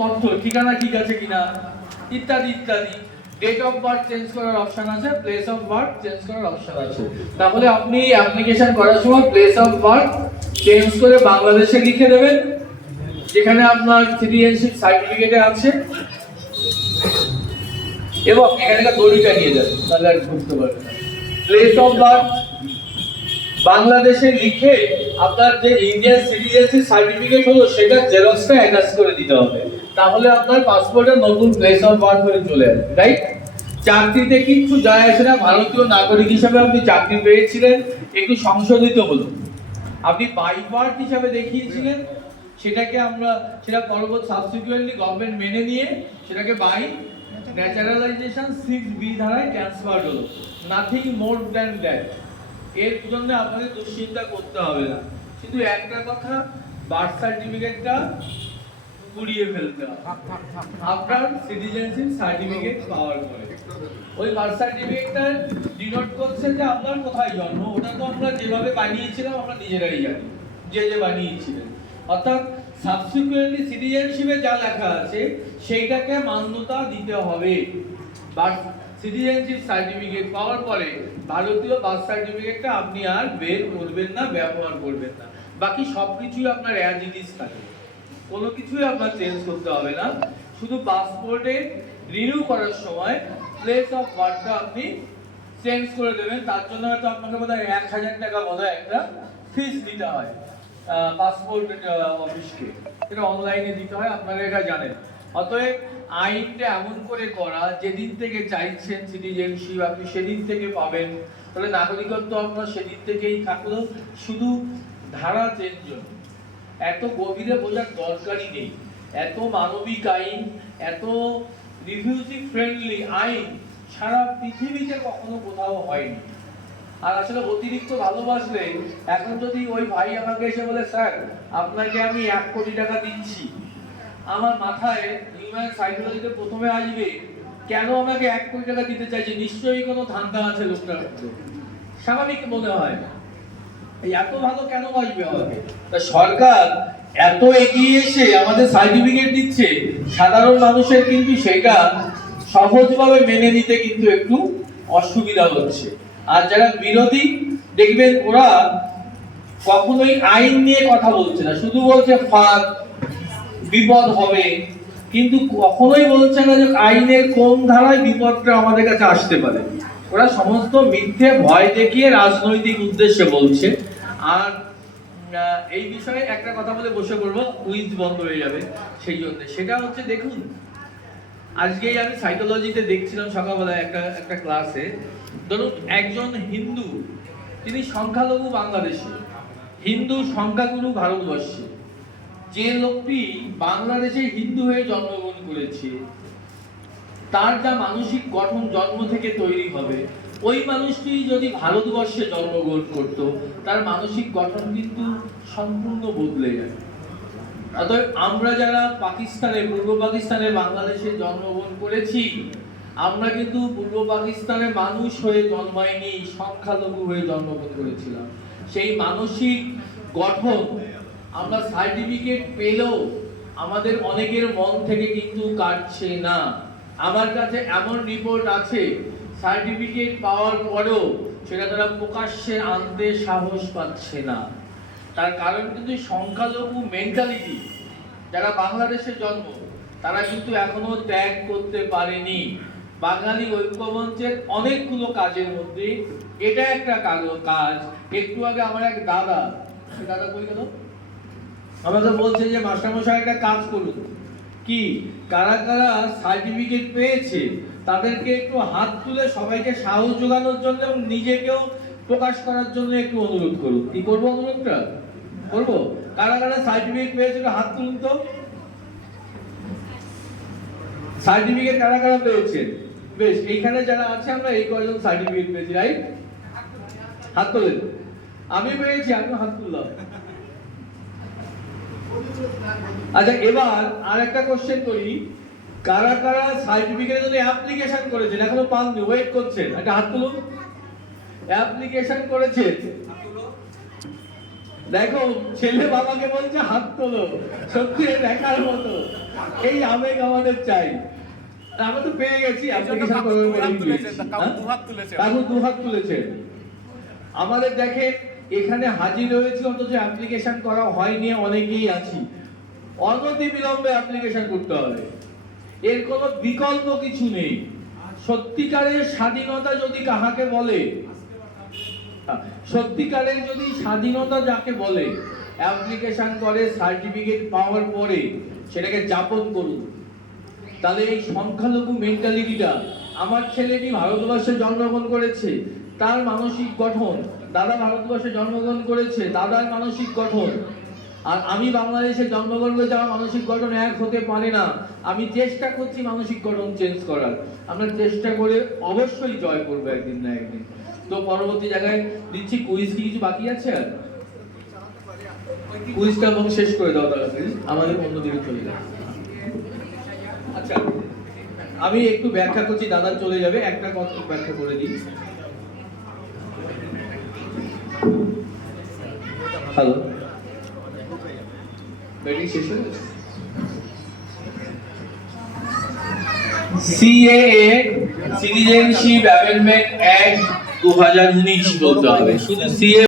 তথ্য ঠিকানা ঠিক আছে কিনা, ইত্যাদি ইত্যাদি। ডেট অফ বার্থ চেঞ্জ করার অপশন আছে প্লেস অফ বার্থ চেঞ্জ করার অপশন আছে। তাহলে আপনি অ্যাপ্লিকেশন করার সময় প্লেস অফ বার্থ চেঞ্জ করে বাংলাদেশে লিখে দেবেন। যেখানে আপনার সিটিজেনশিপ সার্টিফিকেটে আছে। এবং এখানকার দড়িটা নিয়ে যাবেন তাহলে আর বুঝতে পারবেন প্লেস অফ বার্থ বাংলাদেশে লিখে আপনার যে ইন্ডিয়ান সিটিজেনশিপ সার্টিফিকেট হলো, সেটা জেরক্সটা অ্যাটাচ করে দিতে হবে। তাহলে আপনার পাসপোর্টের নতুন প্লেস অফ বার্থ হয়ে চলে আসবে রাইট চাকরিতে কিচ্ছু যায় আসে না, ভারতীয় নাগরিক হিসাবে আপনি চাকরি পেয়েছিলেন, একটু সংশোধিত হলো আপনি বাই বার্থ হিসাবে দেখিয়েছিলেন, সেটাকে আমরা, সেটা পরবর্তী সাবসিকুয়েন্টলি গভর্নমেন্ট মেনে নিয়ে সেটাকে বাই ন্যাচারালাইজেশন সিক্স বি ধারায় ট্রান্সফার হলো। নাথিং মোর দ্যান দ্যাট এর জন্য আপনাকে দুশ্চিন্তা করতে হবে না। কিন্তু একটা কথা বার্থ সার্টিফিকেটটা কুড়িয়ে ফেলতে হবে। আপনার সিটিজেনশিপ সার্টিফিকেট পাওয়ার পরে। ওই বার্থ সার্টিফিকেটটা ডিনোট করছে যে আপনার কোথায় জন্ম ওটা তো আমরা যেভাবে বানিয়েছিলাম আমরা নিজেরাই জানি। যে যে বানিয়েছিলেন। অর্থাৎ সাবসিকুয়েন্টলি সিটিজেনশিপে যা লেখা আছে সেইটাকে মান্যতা দিতে হবে। বার্থ সিটিজেনশিপ সার্টিফিকেট পাওয়ার পরে ভারতীয় বার্থ সার্টিফিকেটটা আপনি আর বের করবেন না ব্যবহার করবেন না। বাকি সবকিছুই আপনার অ্যাজ ইট ইজ থাকবে। কোনো কিছুই আপনার চেঞ্জ করতে হবে না। শুধু পাসপোর্টে রিনিউ করার সময় প্লেস অফ বার্থটা আপনি চেঞ্জ করে দেবেন। তার জন্য হয়তো আপনাকে বোধহয় এক হাজার টাকা বোধহয় একটা ফিস দিতে হয় পাসপোর্ট অফিসকে এটা অনলাইনে দিতে হয়, আপনারা এটা জানেন। অতএব আইনটা এমন করে করা, যেদিন থেকে চাইছেন সিটিজেনশিপ আপনি সেদিন থেকে পাবেন। তাহলে নাগরিকত্ব আপনার সেদিন থেকেই থাকল। শুধু ধারা চেঞ্জ হলো। এত গভীরে বোঝার দরকারই নেই। এত মানবিক আইন, এত রিফিউজি ফ্রেন্ডলি আইন সারা পৃথিবীতে কখনো কোথাও হয়নি। আর আসলে অতিরিক্ত ভালোবাসলে এখন যদি ওই ভাই আমাকে এসে বলে, স্যার, আপনাকে আমি এক কোটি টাকা দিচ্ছি। আমার মাথায় সাইকোলজিতে প্রথমে আসবে, কেন আমাকে এক কোটি টাকা দিতে চাইছে? নিশ্চয়ই কোনো ধান্দা আছে লোকটার। স্বাভাবিক মনে হয়। এত ভালো কেন বাসবে আমাকে? তা সরকার এত এগিয়ে এসে আমাদের সার্টিফিকেট দিচ্ছে, সাধারণ মানুষের কিন্তু সেটা সহজভাবে মেনে নিতে কিন্তু একটু অসুবিধা হচ্ছে। আর যারা বিরোধী, দেখবেন ওরা কখনোই আইন নিয়ে কথা বলছে না, শুধু বলছে ফাঁদ, বিপদ হবে, কিন্তু কখনোই বলছে না যে আইনের কোন ধারায় বিপদটা আমাদের কাছে আসতে পারে। ওরা সমস্ত মিথ্যে ভয় দেখিয়ে রাজনৈতিক উদ্দেশ্যে বলছে। আর এই বিষয়ে একটা কথা বলে বসে পড়ব কুইজ বন্ধ হয়ে যাবে সেই জন্য। সেটা হচ্ছে দেখুন, আজকেই আমি সাইকোলজিতে দেখছিলাম সকালবেলায় একটা একটা ক্লাসে ধরুন একজন হিন্দু, তিনি সংখ্যালঘু বাংলাদেশি, হিন্দু সংখ্যাগুরু ভারতবর্ষে, যে লোকটি বাংলাদেশে হিন্দু হয়ে জন্মগ্রহণ করেছে, তার যা মানসিক গঠন জন্ম থেকে তৈরি হবে ওই মানুষটি যদি ভারতবর্ষে জন্মগ্রহণ করত, তার মানসিক গঠন কিন্তু সম্পূর্ণ বদলে যায় অতএব আমরা যারা পাকিস্তানে, পূর্ব পাকিস্তানে, বাংলাদেশে জন্মগ্রহণ করেছি, আমরা কিন্তু পূর্ব পাকিস্তানে মানুষ হয়ে জন্মাইনি সংখ্যালঘু হয়ে জন্মগ্রহণ করেছিলাম। সেই মানসিক গঠন আমরা সার্টিফিকেট পেলেও আমাদের অনেকের মন থেকে কিন্তু কাটছে না। আমার কাছে এমন রিপোর্ট আছে সার্টিফিকেট পাওয়ার পরেও সেটা তারা প্রকাশ্যে আনতে সাহস পাচ্ছে না। তার কারণ কিন্তু সংখ্যালঘু মেন্টালিটি যারা বাংলাদেশে জন্ম, তারা কিন্তু এখনও ত্যাগ করতে পারেনি। বাঙালি ঐক্যমঞ্চের অনেকগুলো কাজের মধ্যে এটা একটা কাজ- কাজ। একটু আগে আমার এক দাদা, সে দাদা কই গেল? আমাকে বলছে যে, মাস্টারমশাই, একটা কাজ করুন। কি? কারা কারা সার্টিফিকেট পেয়েছে? তাদেরকে একটু হাত তুলে সবাইকে সাহস যোগানোর জন্য এবং নিজেকেও প্রকাশ করার জন্য একটু অনুরোধ করুন। কি করব অনুরোধটা? করব? কারা কারা সার্টিফিকেট পেয়েছে একটু হাত তুলুন তো। সার্টিফিকেট কারা কারা পেয়েছে বেশ, এইখানে যারা আছে, আমরা এই কয়জন সার্টিফিকেট পেয়েছি রাইট হাত তোলেন। আমি পেয়েছি আমি হাত তুললাম। আচ্ছা এবার আর একটা কোশ্চেন করি। কারা কারা সার্টিফিকেটের জন্য অ্যাপ্লিকেশন করেছেন? এখনও পাননি ওয়েট করছেন। একটা হাত তুলুন। অ্যাপ্লিকেশন করেছেন। দেখো ছেলে বাবাকে বলছে হাত তোলো। সত্যি দেখার মতো। এই আবেগ আমাদের চাই। আমরা তো পেয়ে গেছি অ্যাপ্লিকেশন করবে বলে কাকু হ্যাঁ? তুলেছেন। কাকু দুহাত তুলেছেন আমাদের দেখেন এখানে হাজির হয়েছে অথচ অ্যাপ্লিকেশন করা হয়নি অনেকেই আছি। অনতি বিলম্বে অ্যাপ্লিকেশন করতে হবে। এর কোনো বিকল্প কিছু নেই। সত্যিকারের স্বাধীনতা যদি কাহাকে বলে, সত্যিকারের যদি স্বাধীনতা যাকে বলে অ্যাপ্লিকেশন করে সার্টিফিকেট পাওয়ার পরে সেটাকে যাপন করুন। তাহলে এই সংখ্যালঘু মেন্টালিটিটা আমার ছেলেটি ভারতবর্ষে জন্মগ্রহণ করেছে, তার মানসিক গঠন, দাদা ভারতবর্ষে জন্মগ্রহণ করেছে, দাদার মানসিক গঠন আর আমি বাংলাদেশে জন্মগ্রহণ করেছি আমার মানসিক গঠন এক হতে পারে না। আমি চেষ্টা করছি মানসিক গঠন চেঞ্জ করার। আমরা চেষ্টা করে অবশ্যই জয় করব একদিন না একদিন। তো পরবর্তী জায়গায় দিচ্ছি কুইজ কি কিছু বাকি আছে? আর কুইজটা এবং শেষ করে দাও তাড়াতাড়ি আমাদের অন্যদিকে চলে যাবে আচ্ছা আমি একটু ব্যাখ্যা করছি, দাদা চলে যাবে। একটা কথা ব্যাখ্যা করে দিই। হ্যালো ব্যাটিং শেষ হয়ে গেছে সিএএ সিটিজেনশিপ অ্যামেন্ডমেন্ট অ্যাক্ট দু হাজার উনিশ বলতে হবে শুধু সিএ